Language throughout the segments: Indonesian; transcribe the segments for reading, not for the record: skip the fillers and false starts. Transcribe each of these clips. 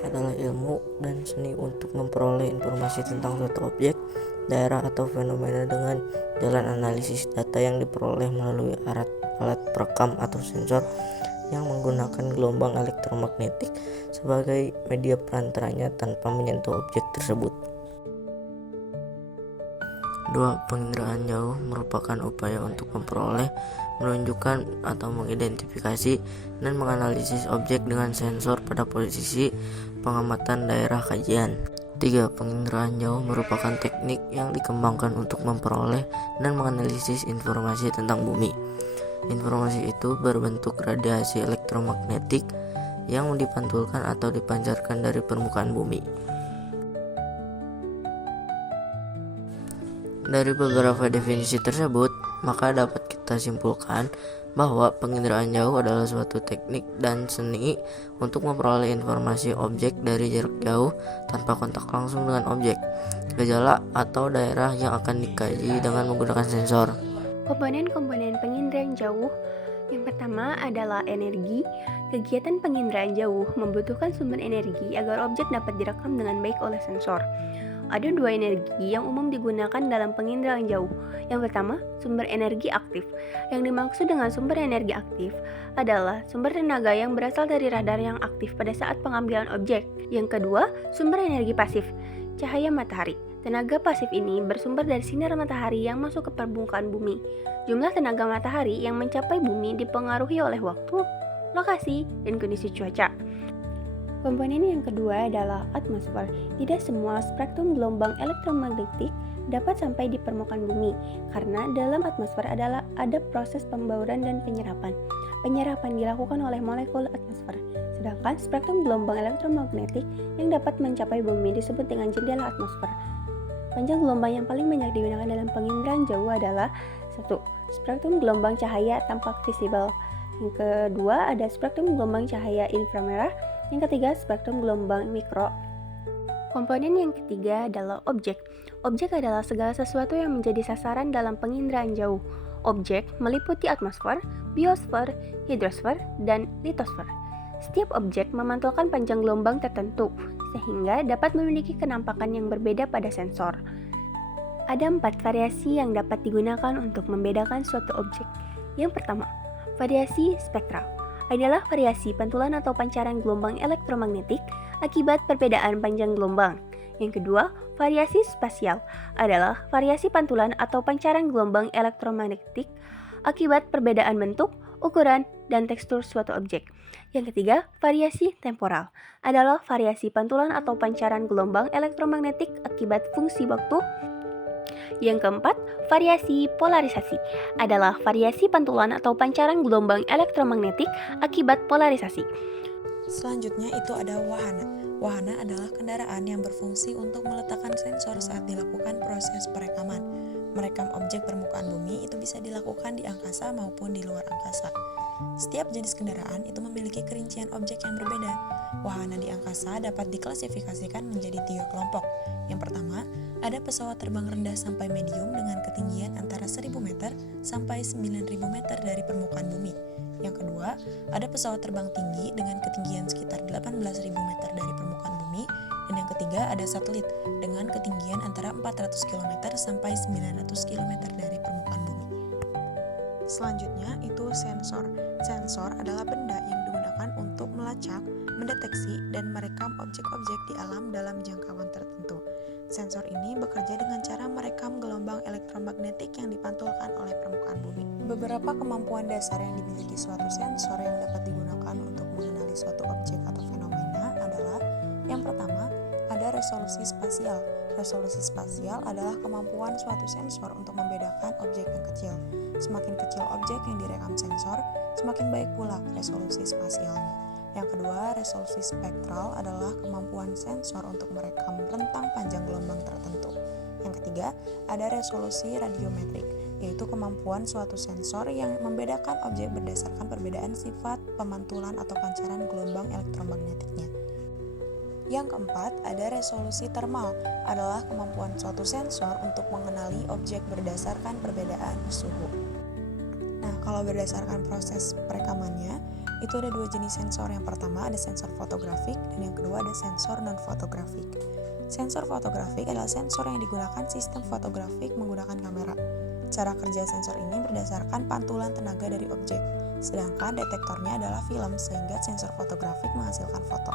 adalah ilmu dan seni untuk memperoleh informasi tentang suatu objek, daerah, atau fenomena dengan jalan analisis data yang diperoleh melalui alat perekam atau sensor yang menggunakan gelombang elektromagnetik sebagai media perantaranya tanpa menyentuh objek tersebut. 2. Penginderaan jauh merupakan upaya untuk memperoleh, menunjukkan, atau mengidentifikasi dan menganalisis objek dengan sensor pada posisi pengamatan daerah kajian. 3. Penginderaan jauh merupakan teknik yang dikembangkan untuk memperoleh dan menganalisis informasi tentang bumi. Informasi itu berbentuk radiasi elektromagnetik yang dipantulkan atau dipancarkan dari permukaan bumi. Dari beberapa definisi tersebut, maka dapat kita simpulkan bahwa penginderaan jauh adalah suatu teknik dan seni untuk memperoleh informasi objek dari jarak jauh tanpa kontak langsung dengan objek, gejala, atau daerah yang akan dikaji dengan menggunakan sensor. Komponen-komponen penginderaan jauh. Yang pertama adalah energi. Kegiatan penginderaan jauh membutuhkan sumber energi agar objek dapat direkam dengan baik oleh sensor. Ada dua energi yang umum digunakan dalam penginderaan jauh. Yang pertama, sumber energi aktif. Yang dimaksud dengan sumber energi aktif adalah sumber tenaga yang berasal dari radar yang aktif pada saat pengambilan objek. Yang kedua, sumber energi pasif, cahaya matahari. Tenaga pasif ini bersumber dari sinar matahari yang masuk ke permukaan bumi. Jumlah tenaga matahari yang mencapai bumi dipengaruhi oleh waktu, lokasi, dan kondisi cuaca. Komponen yang kedua adalah atmosfer. Tidak semua spektrum gelombang elektromagnetik dapat sampai di permukaan bumi, karena dalam atmosfer ada proses pembauran dan penyerapan. Penyerapan dilakukan oleh molekul atmosfer, sedangkan spektrum gelombang elektromagnetik yang dapat mencapai bumi disebut dengan jendela atmosfer. Panjang gelombang yang paling banyak digunakan dalam penginderaan jauh adalah 1. Spektrum gelombang cahaya tampak visible. Yang kedua ada spektrum gelombang cahaya inframerah. Yang ketiga, spektrum gelombang mikro. Komponen yang ketiga adalah objek. Objek adalah segala sesuatu yang menjadi sasaran dalam penginderaan jauh. Objek meliputi atmosfer, biosfer, hidrosfer, dan litosfer. Setiap objek memantulkan panjang gelombang tertentu, sehingga dapat memiliki kenampakan yang berbeda pada sensor. Ada 4 variasi yang dapat digunakan untuk membedakan suatu objek. Yang pertama, variasi spektral adalah variasi pantulan atau pancaran gelombang elektromagnetik akibat perbedaan panjang gelombang. Yang kedua, variasi spasial adalah variasi pantulan atau pancaran gelombang elektromagnetik akibat perbedaan bentuk, ukuran, dan tekstur suatu objek. Yang ketiga, variasi temporal adalah variasi pantulan atau pancaran gelombang elektromagnetik akibat fungsi waktu. Yang keempat, variasi polarisasi adalah variasi pantulan atau pancaran gelombang elektromagnetik akibat polarisasi. Selanjutnya itu ada wahana. Wahana adalah kendaraan yang berfungsi untuk meletakkan sensor saat dilakukan proses perekaman. Merekam objek permukaan bumi itu bisa dilakukan di angkasa maupun di luar angkasa. Setiap jenis kendaraan itu memiliki kerincian objek yang berbeda. Wahana di angkasa dapat diklasifikasikan menjadi 3 kelompok. Yang pertama, ada pesawat terbang rendah sampai medium dengan ketinggian antara 1000 meter sampai 9000 meter dari permukaan bumi. Yang kedua, ada pesawat terbang tinggi dengan ketinggian sekitar 18.000 meter dari permukaan bumi. Dan yang ketiga, ada satelit dengan ketinggian antara 400 km sampai 900 km dari permukaan bumi. Selanjutnya itu sensor. Sensor adalah benda yang digunakan untuk melacak, mendeteksi, dan merekam objek-objek di alam dalam jangkauan tertentu. Sensor ini bekerja dengan cara merekam gelombang elektromagnetik yang dipantulkan oleh permukaan bumi. Beberapa kemampuan dasar yang dimiliki suatu sensor yang dapat digunakan untuk mengenali suatu objek atau fenomena adalah: yang pertama, ada resolusi spasial. Resolusi spasial adalah kemampuan suatu sensor untuk membedakan objek yang kecil. Semakin kecil objek yang direkam sensor, semakin baik pula resolusi spasialnya. Yang kedua, resolusi spektral adalah kemampuan sensor untuk merekam rentang panjang gelombang tertentu. Yang ketiga, ada resolusi radiometrik, yaitu kemampuan suatu sensor yang membedakan objek berdasarkan perbedaan sifat pemantulan atau pancaran gelombang elektromagnetiknya. Yang keempat, ada resolusi termal, adalah kemampuan suatu sensor untuk mengenali objek berdasarkan perbedaan suhu. Nah, kalau berdasarkan proses perekamannya, itu ada dua jenis sensor. Yang pertama ada sensor fotografik dan yang kedua ada sensor non-fotografik. Sensor fotografik adalah sensor yang digunakan sistem fotografik menggunakan kamera. Cara kerja sensor ini berdasarkan pantulan tenaga dari objek, sedangkan detektornya adalah film sehingga sensor fotografik menghasilkan foto.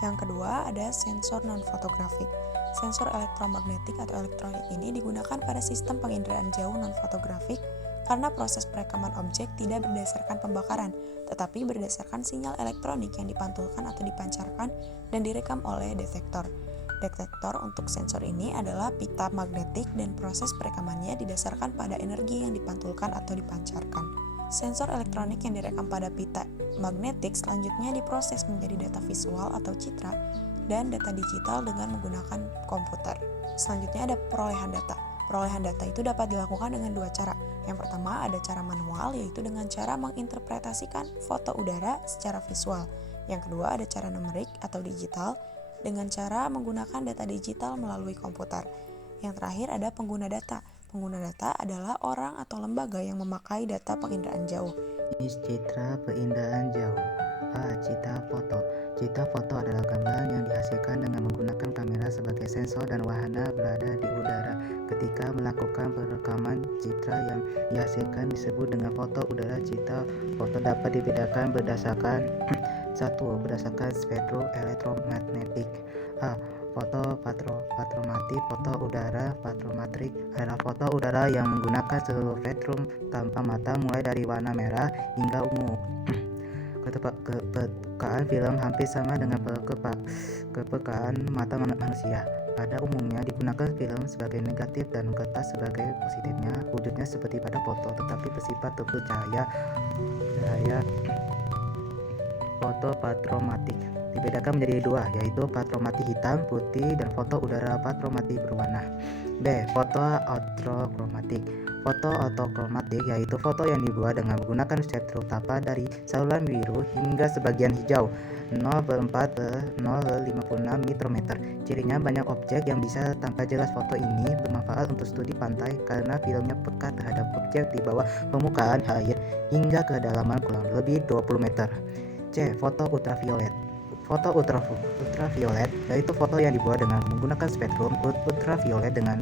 Yang kedua ada sensor non-fotografik. Sensor elektromagnetik atau elektronik ini digunakan pada sistem penginderaan jauh non-fotografik karena proses perekaman objek tidak berdasarkan pembakaran, tetapi berdasarkan sinyal elektronik yang dipantulkan atau dipancarkan dan direkam oleh detektor. Detektor untuk sensor ini adalah pita magnetik dan proses perekamannya didasarkan pada energi yang dipantulkan atau dipancarkan. Sensor elektronik yang direkam pada pita magnetik selanjutnya diproses menjadi data visual atau citra dan data digital dengan menggunakan komputer. Selanjutnya ada perolehan data. Perolehan data itu dapat dilakukan dengan dua cara. Yang pertama ada cara manual, yaitu dengan cara menginterpretasikan foto udara secara visual. Yang kedua ada cara numerik atau digital dengan cara menggunakan data digital melalui komputer. Yang terakhir ada pengguna data. Pengguna data adalah orang atau lembaga yang memakai data penginderaan jauh. Jenis citra penginderaan jauh. A. Citra foto. Citra foto adalah gambar yang dihasilkan dengan menggunakan kamera sebagai sensor dan wahana berada di udara. Ketika melakukan perekaman, citra yang dihasilkan disebut dengan foto udara. Citra foto dapat dibedakan berdasarkan 1. Berdasarkan spektrum elektromagnetik. A. Foto patromatik. Foto udara patrometrik adalah foto udara yang menggunakan seluruh spektrum tanpa mata mulai dari warna merah hingga ungu. Kepekaan film hampir sama dengan kepekaan mata manusia. Pada umumnya digunakan film sebagai negatif dan kertas sebagai positifnya. Wujudnya seperti pada foto tetapi bersifat tebal cahaya. Foto patromatik dibedakan menjadi dua, yaitu patromatik hitam, putih, dan foto udara patromatik berwarna. B. Foto autokromatik. Foto autokromatik yaitu foto yang dibuat dengan menggunakan spektrum utama dari saluran biru hingga sebagian hijau 0,4-0,56 mikrometer. Cirinya banyak objek yang bisa tampak jelas. Foto ini bermanfaat untuk studi pantai karena filmnya peka terhadap objek di bawah permukaan air hingga kedalaman kurang lebih 20 meter. C. Foto ultraviolet. Foto ultraviolet yaitu foto yang dibuat dengan menggunakan spektrum ultraviolet dengan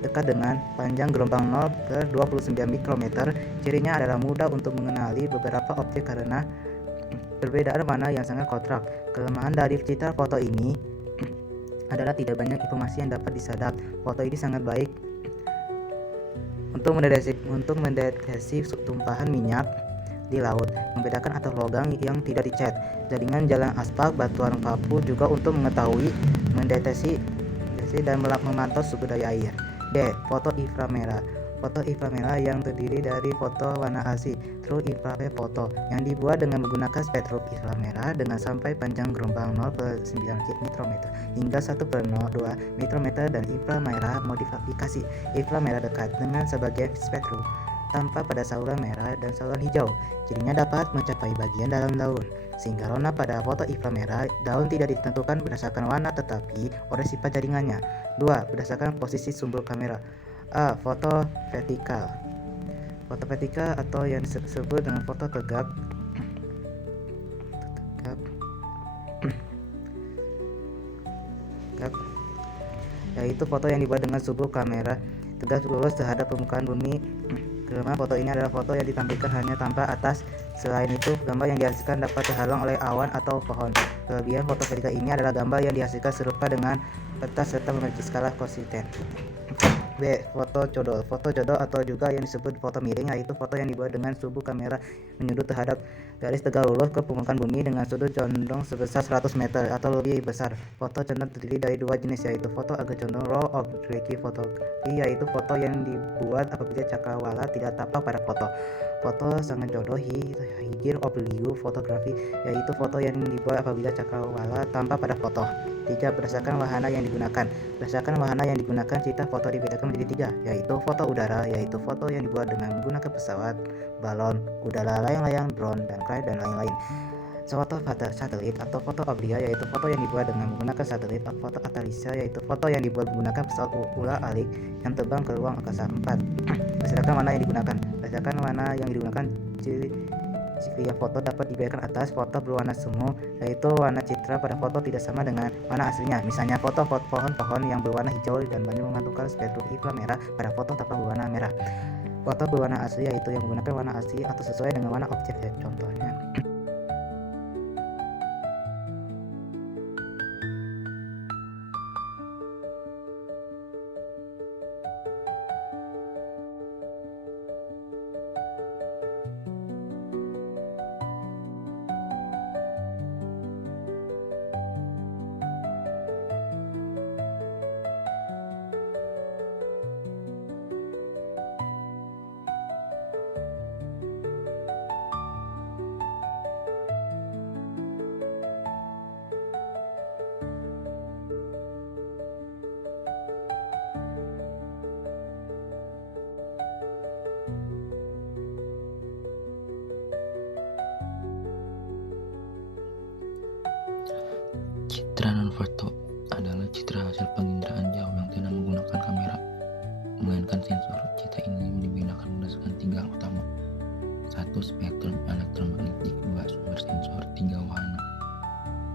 dekat dengan panjang gelombang 0 ke 29 mikrometer. Cirinya adalah mudah untuk mengenali beberapa objek karena perbedaan warna yang sangat kontras. Kelemahan dari citra foto ini adalah tidak banyak informasi yang dapat disadap. Foto ini sangat baik untuk mendeteksi tumpahan minyak di laut, membedakan atau logam yang tidak dicat, jaringan jalan aspal, batuan kapur, juga untuk mengetahui, mendeteksi dan memantau sumber daya air. D. Foto inframerah. Foto inframerah yang terdiri dari foto warna asli, true infrared foto, yang dibuat dengan menggunakan spektrum inframerah dengan sampai panjang gelombang 0,9 mikrometer hingga 1,02 mikrometer dan inframerah modifikasi, inframerah dekat dengan sebagian spektrum tampak pada saluran merah dan saluran hijau. Cirinya dapat mencapai bagian dalam daun, sehingga warna pada foto inframerah daun tidak ditentukan berdasarkan warna tetapi oleh sifat jaringannya. 2. Berdasarkan posisi sumber kamera. A. Foto vertikal. Foto vertikal atau yang disebut dengan foto tegak yaitu foto yang dibuat dengan sumber kamera tegak lurus terhadap permukaan bumi. Kelemahan foto ini adalah foto yang ditampilkan hanya tampak atas. Selain itu, gambar yang dihasilkan dapat terhalang oleh awan atau pohon. Kelebihan foto vertikal ini adalah gambar yang dihasilkan serupa dengan peta serta memiliki skala konsisten. B. Foto jodoh. Foto jodoh atau juga yang disebut foto miring yaitu foto yang dibuat dengan sumber kamera menyudut terhadap garis tegak lurus ke permukaan bumi dengan sudut condong sebesar 100 meter atau lebih besar. Foto condong terdiri dari dua jenis yaitu foto agak condong raw oblique fotografi yaitu foto yang dibuat apabila cakrawala tidak tampak pada foto. Foto sangat jodoh higir oblique fotografi yaitu foto yang dibuat apabila cakrawala tampak pada foto. 3. Berdasarkan wahana yang digunakan. Berdasarkan wahana yang digunakan, citra foto dibedakan menjadi 3, yaitu foto udara, yaitu foto yang dibuat dengan menggunakan pesawat, balon, udara, layang-layang, drone, dan kite, dan lain-lain. Foto satelit atau foto oblia yaitu foto yang dibuat dengan menggunakan satelit. Foto analisa yaitu foto yang dibuat menggunakan pesawat ular-alik yang terbang ke ruang angkasa. 4. Berdasarkan warna yang digunakan. Berdasarkan warna yang digunakan, Ciri foto dapat dibedakan atas foto berwarna semu, yaitu warna citra pada foto tidak sama dengan warna aslinya. Misalnya foto pohon-pohon yang berwarna hijau dan banyak memantulkan spektrum inframerah pada foto tanpa berwarna merah. Foto berwarna asli yaitu yang menggunakan warna asli atau sesuai dengan warna objek, contohnya. Citra non-foto adalah citra hasil penginderaan jauh yang tidak menggunakan kamera, melainkan sensor. Citra ini dibedakan berdasarkan 3 hal utama. 1. Spektrum elektromagnetik. 2. Sumber sensor. 3. Wahana.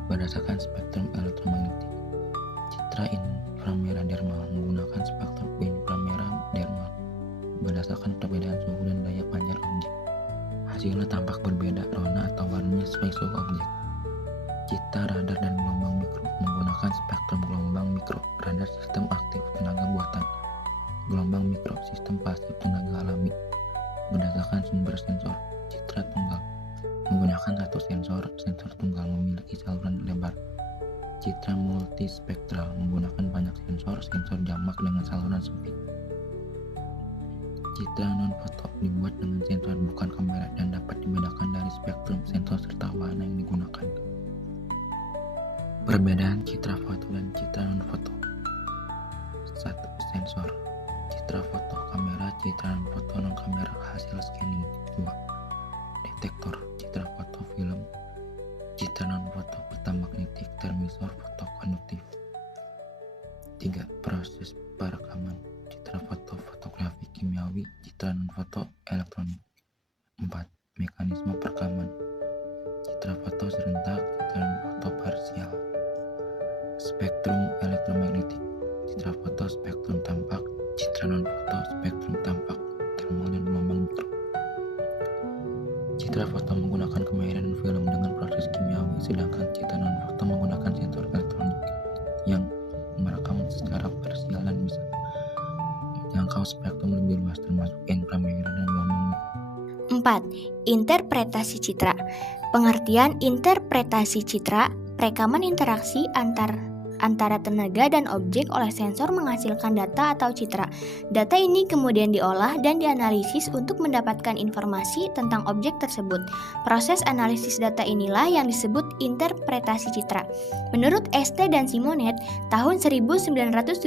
Berdasarkan spektrum elektromagnetik, citra inframerah dermal menggunakan spektrum inframerah dermal. Berdasarkan perbedaan suhu dan daya pancar objek, hasilnya tampak berbeda warna atau warnanya sesuai suhu objek. Citra radar dan gelombang mikro menggunakan spektrum gelombang mikro. Radar sistem aktif tenaga buatan, gelombang mikro sistem pasif tenaga alami. Berdasarkan sumber sensor, citra tunggal menggunakan satu sensor tunggal memiliki saluran lebar. Citra multispektral menggunakan banyak sensor jamak dengan saluran sempit. Citra non-foto dibuat dengan sensor bukan kamera dan dapat dibedakan dari spektrum sensor serta warna yang digunakan. Perbedaan citra foto dan citra non-foto. 1. Sensor. Citra foto kamera, citra non-foto non-kamera hasil scanning. 2. Detektor. Citra foto film, citra non-foto peta magnetik, termisor, foto konduktif. 3. Proses perekaman. Citra foto fotografi kimiawi, citra non-foto elektronik. 4. Mekanisme perekaman. Citra foto serentak, citra non-foto parsial. Spektrum elektromagnetik. Citra foto spektrum tampak, citra non-foto spektrum tampak, termal dan gelombang mikro. Citra foto menggunakan kamera dan film dengan proses kimiawi, sedangkan citra non-foto menggunakan sensor elektronik yang merekam secara parsial dan bisa menjangkau spektrum lebih luas termasuk inframerah dan gelombang mikro. 4. Interpretasi citra. Pengertian interpretasi citra, perekaman interaksi antara tenaga dan objek oleh sensor menghasilkan data atau citra. Data ini kemudian diolah dan dianalisis untuk mendapatkan informasi tentang objek tersebut. Proses analisis data inilah yang disebut interpretasi citra. Menurut Este dan Simonet, tahun 1975,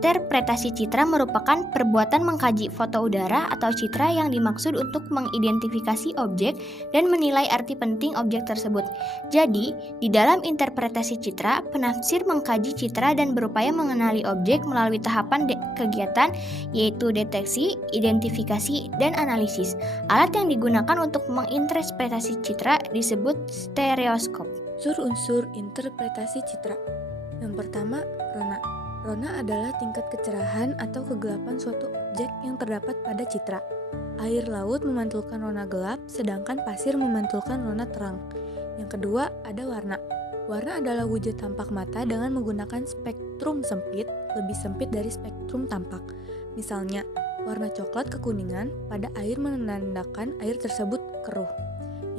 interpretasi citra merupakan perbuatan mengkaji foto udara atau citra yang dimaksud untuk mengidentifikasi objek dan menilai arti penting objek tersebut. Jadi, di dalam interpretasi citra, penafsir mengkaji citra dan berupaya mengenali objek melalui tahapan kegiatan yaitu deteksi, identifikasi, dan analisis. Alat yang digunakan untuk menginterpretasi citra disebut stereoskop. Unsur-unsur interpretasi citra. Yang pertama, rona. Rona adalah tingkat kecerahan atau kegelapan suatu objek yang terdapat pada citra. Air laut memantulkan rona gelap, sedangkan pasir memantulkan rona terang. Yang kedua, ada warna. Warna adalah wujud tampak mata dengan menggunakan spektrum sempit, lebih sempit dari spektrum tampak. Misalnya, warna coklat kekuningan pada air menandakan air tersebut keruh.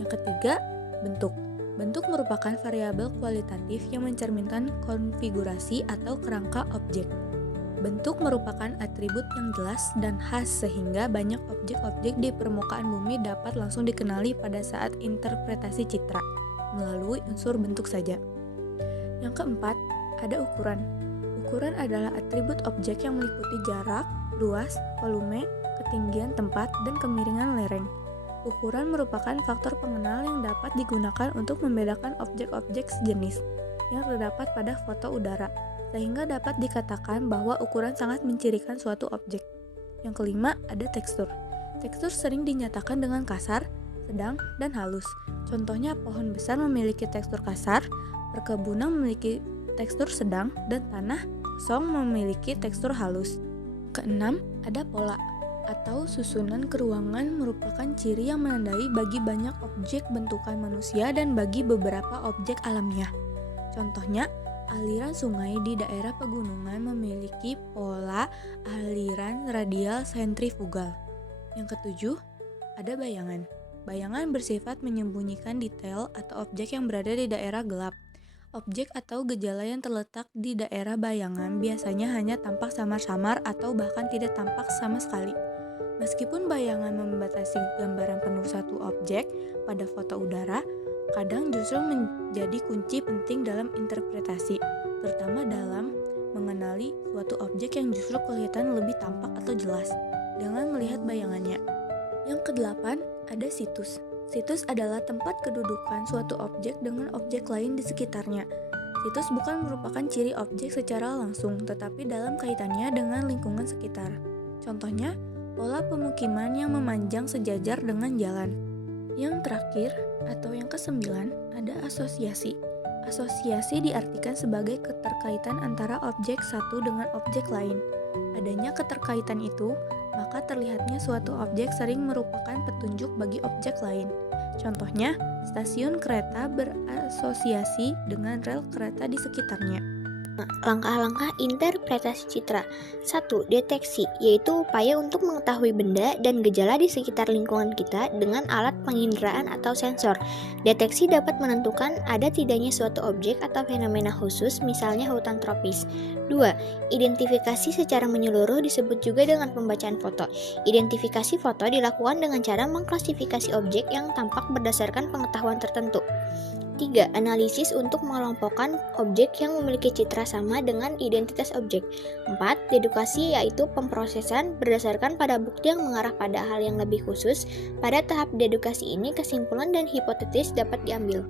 Yang ketiga, bentuk. Bentuk merupakan variabel kualitatif yang mencerminkan konfigurasi atau kerangka objek. Bentuk merupakan atribut yang jelas dan khas sehingga banyak objek-objek di permukaan bumi dapat langsung dikenali pada saat interpretasi citra melalui unsur bentuk saja. Yang keempat, ada ukuran. Ukuran adalah atribut objek yang meliputi jarak, luas, volume, ketinggian tempat, dan kemiringan lereng. Ukuran merupakan faktor pengenal yang dapat digunakan untuk membedakan objek-objek sejenis yang terdapat pada foto udara, sehingga dapat dikatakan bahwa ukuran sangat mencirikan suatu objek. Yang kelima, ada tekstur. Tekstur sering dinyatakan dengan kasar, sedang, dan halus. Contohnya pohon besar memiliki tekstur kasar, perkebunan memiliki tekstur sedang, dan tanah kosong memiliki tekstur halus. Keenam, ada pola atau susunan keruangan merupakan ciri yang menandai bagi banyak objek bentukan manusia dan bagi beberapa objek alamiah. Contohnya, aliran sungai di daerah pegunungan memiliki pola aliran radial sentrifugal. Yang ketujuh, ada bayangan. Bayangan bersifat menyembunyikan detail atau objek yang berada di daerah gelap. Objek atau gejala yang terletak di daerah bayangan biasanya hanya tampak samar-samar atau bahkan tidak tampak sama sekali. Meskipun bayangan membatasi gambaran penuh satu objek pada foto udara, kadang justru menjadi kunci penting dalam interpretasi, terutama dalam mengenali suatu objek yang justru kelihatan lebih tampak atau jelas dengan melihat bayangannya. Yang kedelapan, ada situs. Situs adalah tempat kedudukan suatu objek dengan objek lain di sekitarnya. Situs bukan merupakan ciri objek secara langsung, tetapi dalam kaitannya dengan lingkungan sekitar. Contohnya, pola pemukiman yang memanjang sejajar dengan jalan. Yang terakhir, atau yang kesembilan, ada asosiasi. Asosiasi diartikan sebagai keterkaitan antara objek satu dengan objek lain. Adanya keterkaitan itu, maka terlihatnya suatu objek sering merupakan petunjuk bagi objek lain. Contohnya, stasiun kereta berasosiasi dengan rel kereta di sekitarnya. Langkah-langkah interpretasi citra. 1. Deteksi, yaitu upaya untuk mengetahui benda dan gejala di sekitar lingkungan kita dengan alat penginderaan atau sensor. Deteksi dapat menentukan ada tidaknya suatu objek atau fenomena khusus, misalnya hutan tropis. 2. Identifikasi secara menyeluruh disebut juga dengan pembacaan foto. Identifikasi foto dilakukan dengan cara mengklasifikasi objek yang tampak berdasarkan pengetahuan tertentu. 3. Analisis untuk mengelompokkan objek yang memiliki citra sama dengan identitas objek. 4. Dedukasi, yaitu pemrosesan berdasarkan pada bukti yang mengarah pada hal yang lebih khusus. Pada tahap dedukasi ini, kesimpulan dan hipotesis dapat diambil.